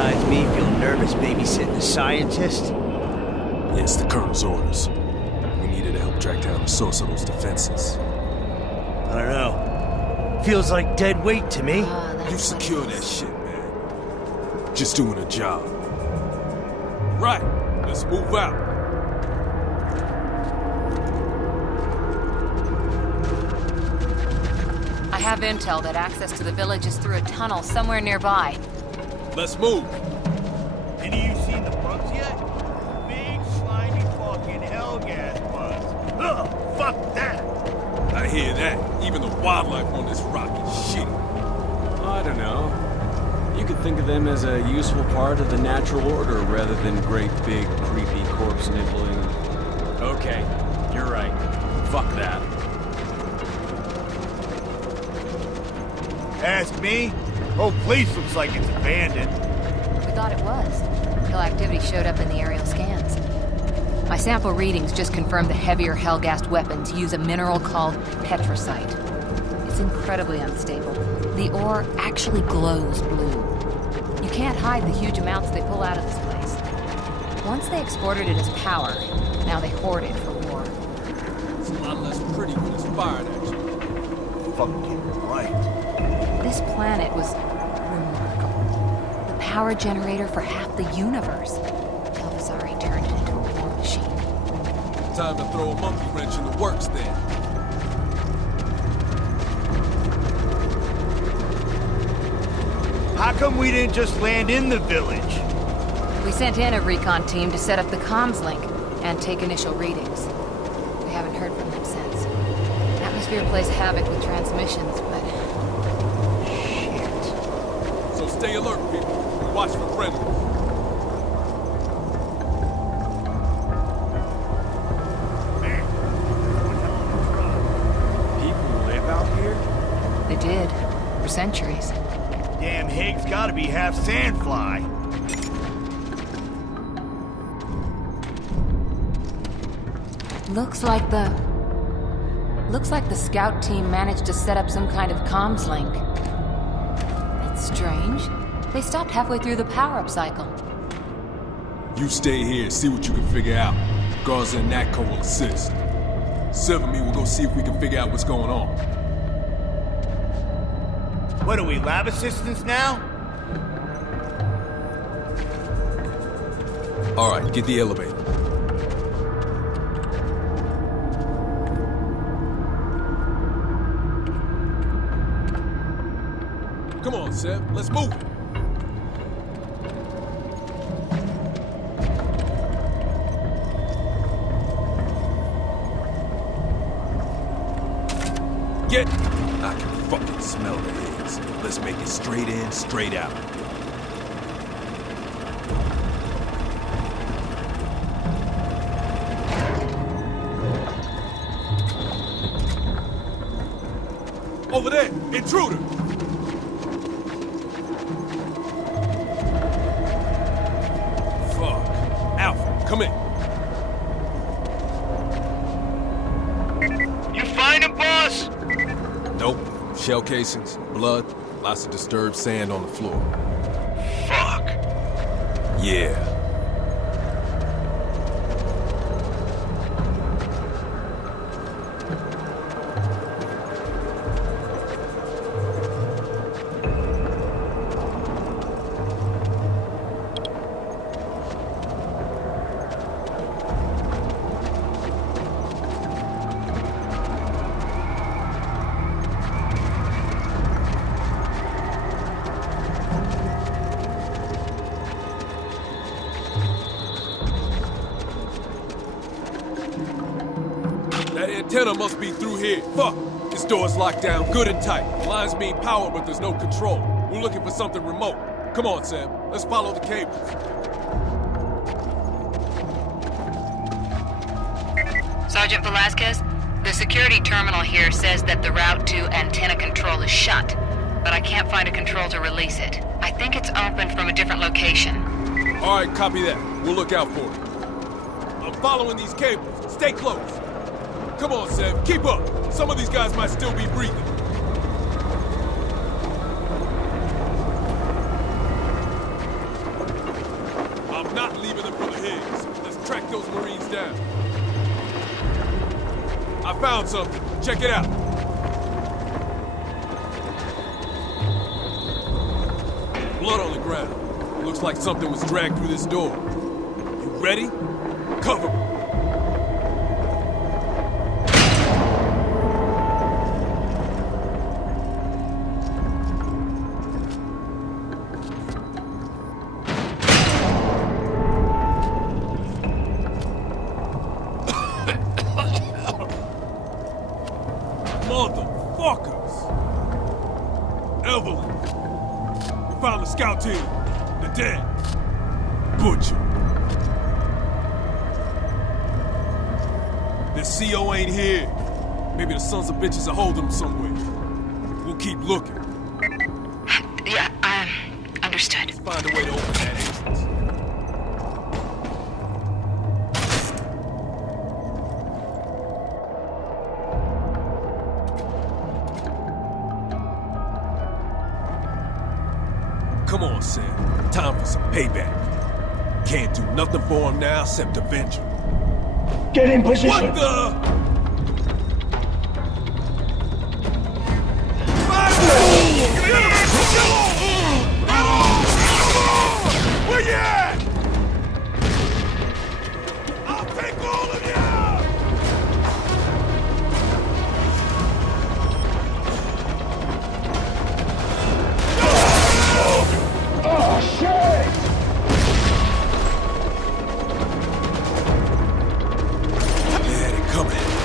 besides me feel nervous babysitting a scientist? It's the Colonel's orders. We needed to help track down the source of those defenses. I don't know. Feels like dead weight to me. You secure that shit, man. Just doing a job. Right, let's move out. I have intel that access to the village is through a tunnel somewhere nearby. Let's move. Any of you seen the bugs yet? Big, slimy fucking hellgas bugs. Ugh, fuck that! I hear that. Even the wildlife on this rock is shitty. I don't know. You could think of them as a useful part of the natural order rather than great big creepy corpse nibbling. Okay, you're right. Fuck that. Ask me? Whole place looks like it's abandoned. We thought it was, until activity showed up in the aerial scans. My sample readings just confirmed the heavier hell-gassed weapons use a mineral called petrosite. It's incredibly unstable. The ore actually glows blue. You can't hide the huge amounts they pull out of this place. Once they exported it as power, now they hoard it for war. It's a lot less pretty when it's fired at you. Fucking right. This planet was remarkable. The power generator for half the universe. Elvazari turned it into a war machine. Time to throw a monkey wrench in the works then. How come we didn't just land in the village? We sent in a recon team to set up the comms link and take initial readings. We haven't heard from them since. Atmosphere plays havoc with transmissions, but... shit. So stay alert, people. Watch for friendlies. People live out here? They did. For centuries. Damn Higgs gotta be half sandfly. Looks like the scout team managed to set up some kind of comms link. That's strange. They stopped halfway through the power-up cycle. You stay here and see what you can figure out. Garza and Natco will assist. Sev and me will go see if we can figure out what's going on. What are we, lab assistants now? All right, get the elevator. Come on, Sev, let's move. Get! I can fucking smell the eggs. Let's make it straight in, straight out. Over there! Intruder! Fuck. Alpha, come in. You find him, boss? Nope. Shell casings, blood, lots of disturbed sand on the floor. Fuck. Yeah. That antenna must be through here. Fuck! This door's locked down good and tight. Lines mean power, but there's no control. We're looking for something remote. Come on, Sam. Let's follow the cables. Sergeant Velasquez, the security terminal here says that the route to antenna control is shut, but I can't find a control to release it. I think it's open from a different location. All right, copy that. We'll look out for it. I'm following these cables. Stay close. Come on, Sam. Keep up. Some of these guys might still be breathing. track those Marines down. I found something. Check it out. Blood on the ground. It looks like something was dragged through this door. You ready? Cover me. Motherfuckers! Evelyn! We found the scout team. They're dead. Butcher. This CO ain't here. Maybe the sons of bitches are holding them somewhere. We'll keep looking. Yeah, understood. Let's find a way to open that entrance. Come on, Sam. Time for some payback. Can't do nothing for him now except avenge him. Get in position! What the? Where you at? I'll take all of you! Oh, shit! Yeah, they're coming.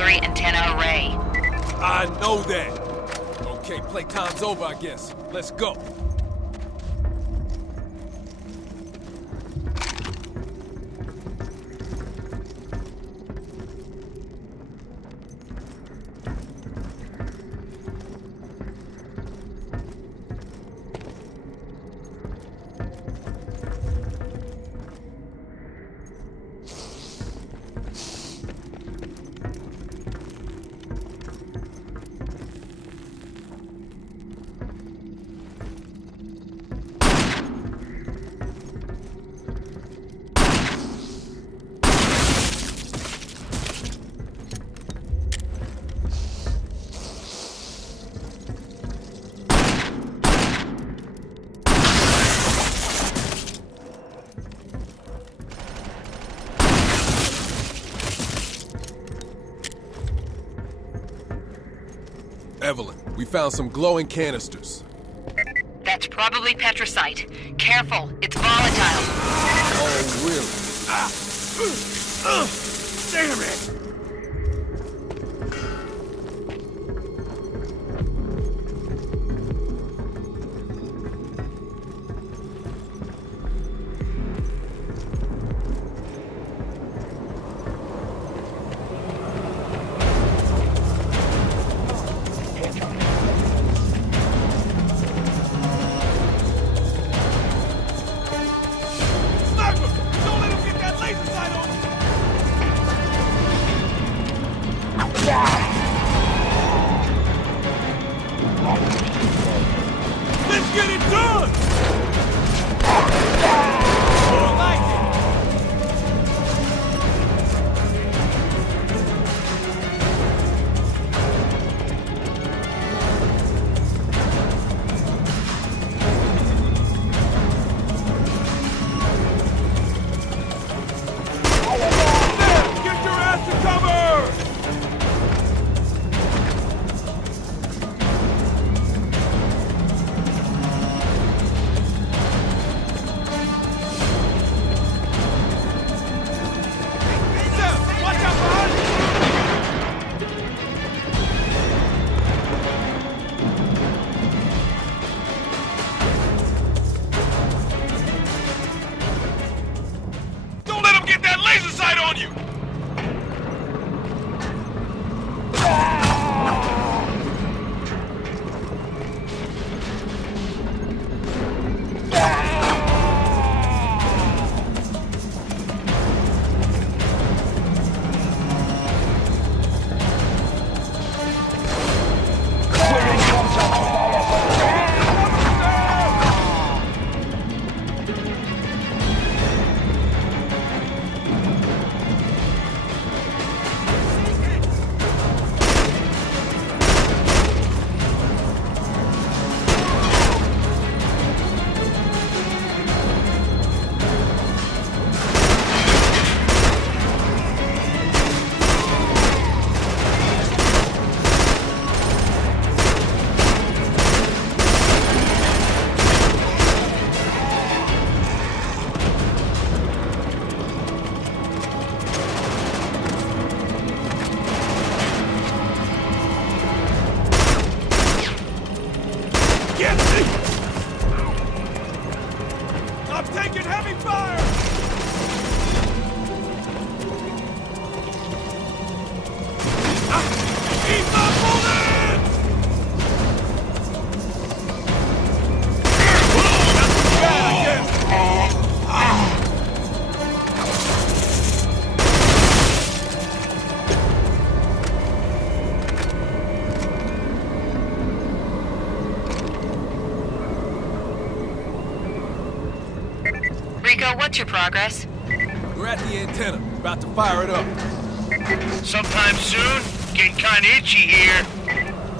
auxiliary antenna array. I know that. Okay, playtime's over, I guess. Let's go. Evelyn, we found some glowing canisters. That's probably petricite. Careful, it's volatile. Oh, really? Damn it! Let's get it done! More like it! Get your ass to cover! I'm taking heavy fire! Eat my bullets! Not too bad, I guess. Rico, what's your progress? We're at the antenna, about to fire it up. Sometime soon? Getting kinda itchy here.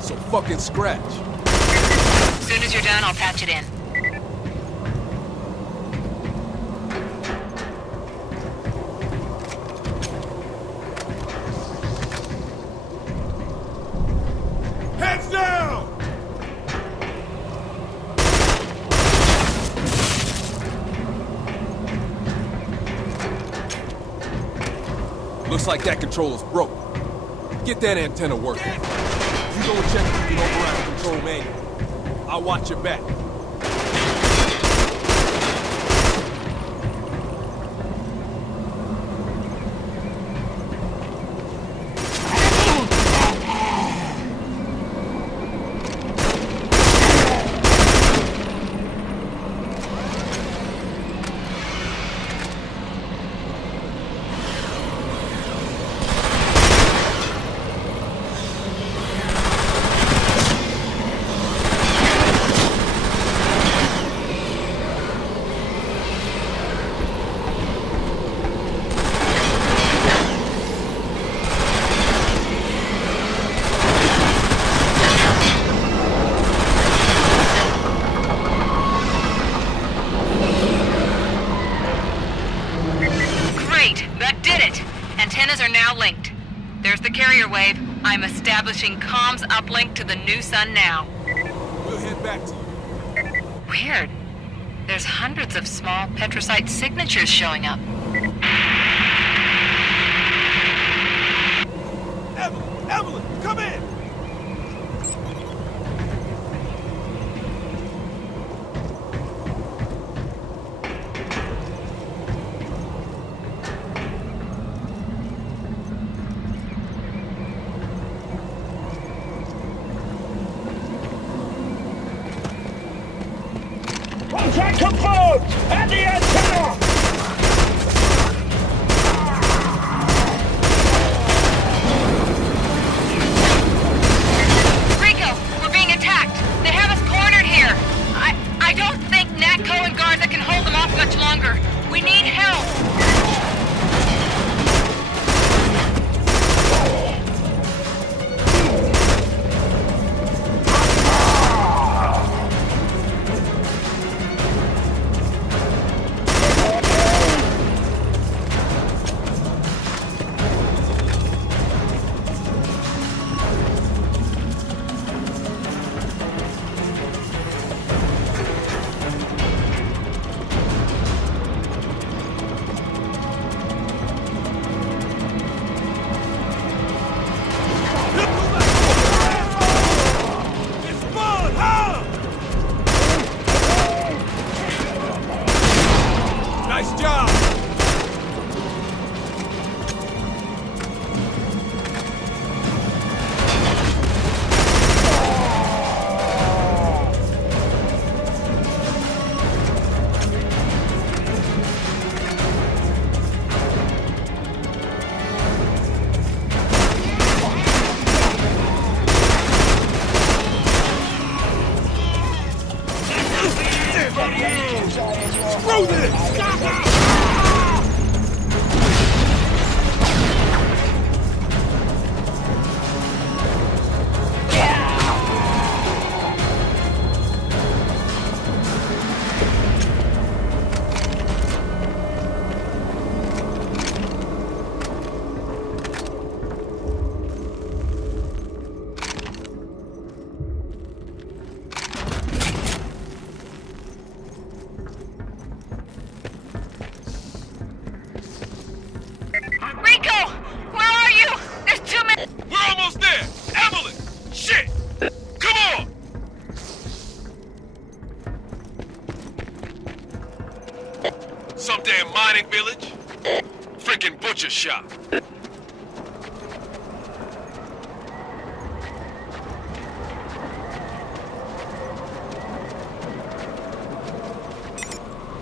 So fucking scratch. As soon as you're done, I'll patch it in. Heads down! Looks like that controller's broke. Get that antenna working. You go and check if you can override the control manual. I'll watch your back. There's the carrier wave. I'm establishing comms uplink to the new sun now. We'll head back to you. Weird. There's hundreds of small Petrosite signatures showing up. Evelyn, come in! Contact confirmed! At the antenna! Rico, we're being attacked. They have us cornered here. I don't think Natco and Garza can hold them off much longer. We need help. Nice job! Screw this! Some damn mining village? Freaking butcher shop.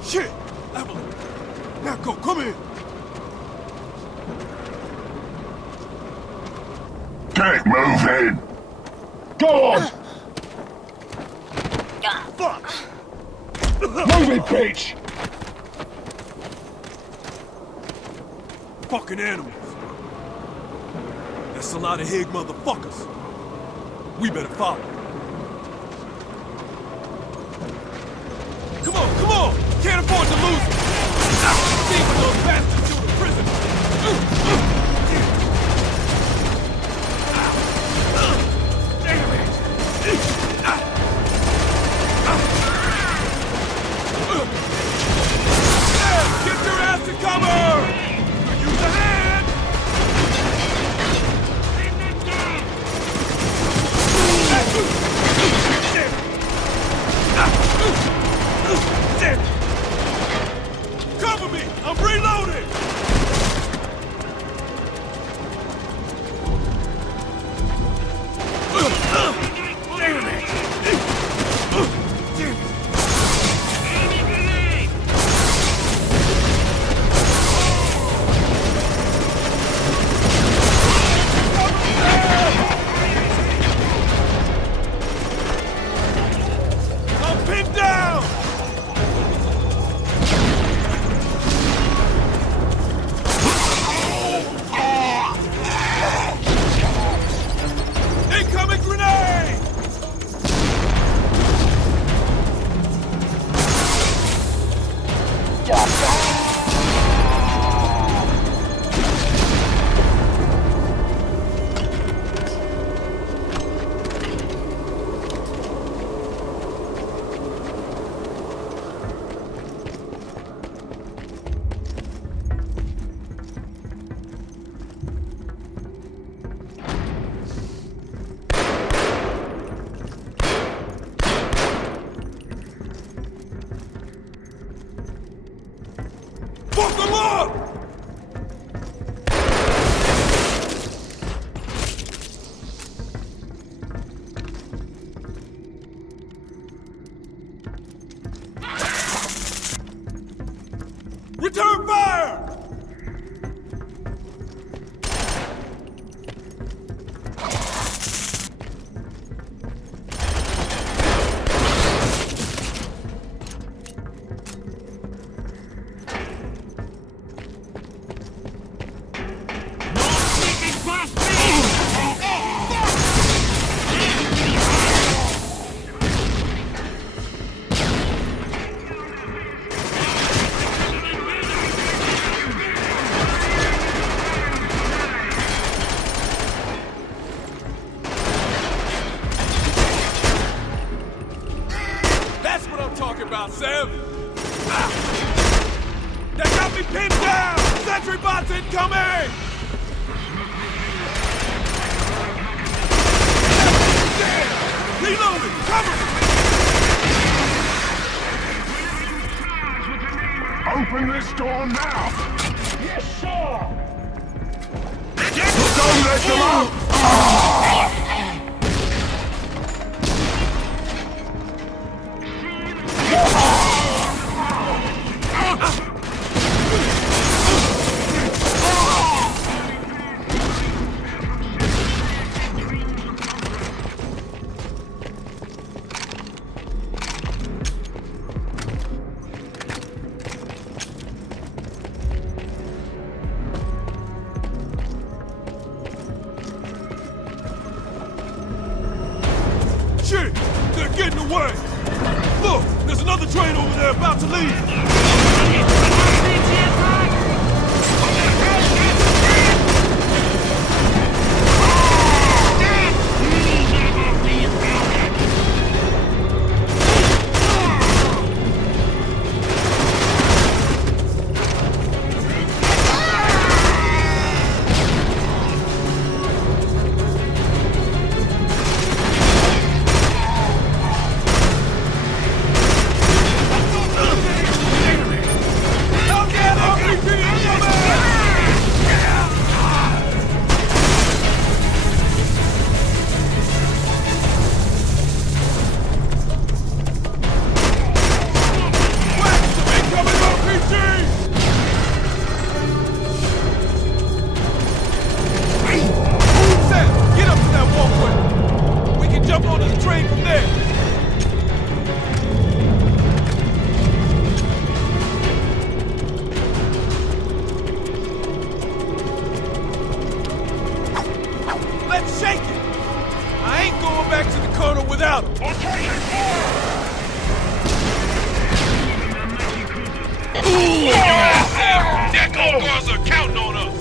Shit! Evelyn! Natco, come in! Get moving! Go on! Fuck! Move it, bitch! Fucking animals. That's a lot of Higg motherfuckers. We better follow. Come on! Can't afford to lose them! See what those bastards do to prisoners! Damn it! Get your ass to cover! Use a hand! now, Sam! Ah. They got me pinned down! Sentry bots incoming! Damn! Reloading! Cover me! Open this door now! Yes, sir! Don't let them out! Shit! They're getting away! Look! There's another train over there about to leave! Let's shake it! I ain't going back to the Colonel without him! Deco guards are counting on us!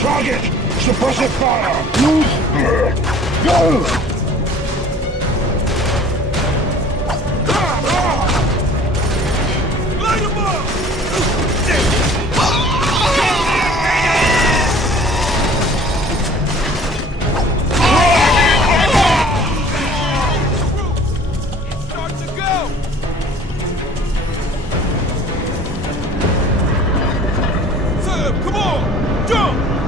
Target! Suppressive fire! Go! Light him up! Start to go! Sam, come on! Jump!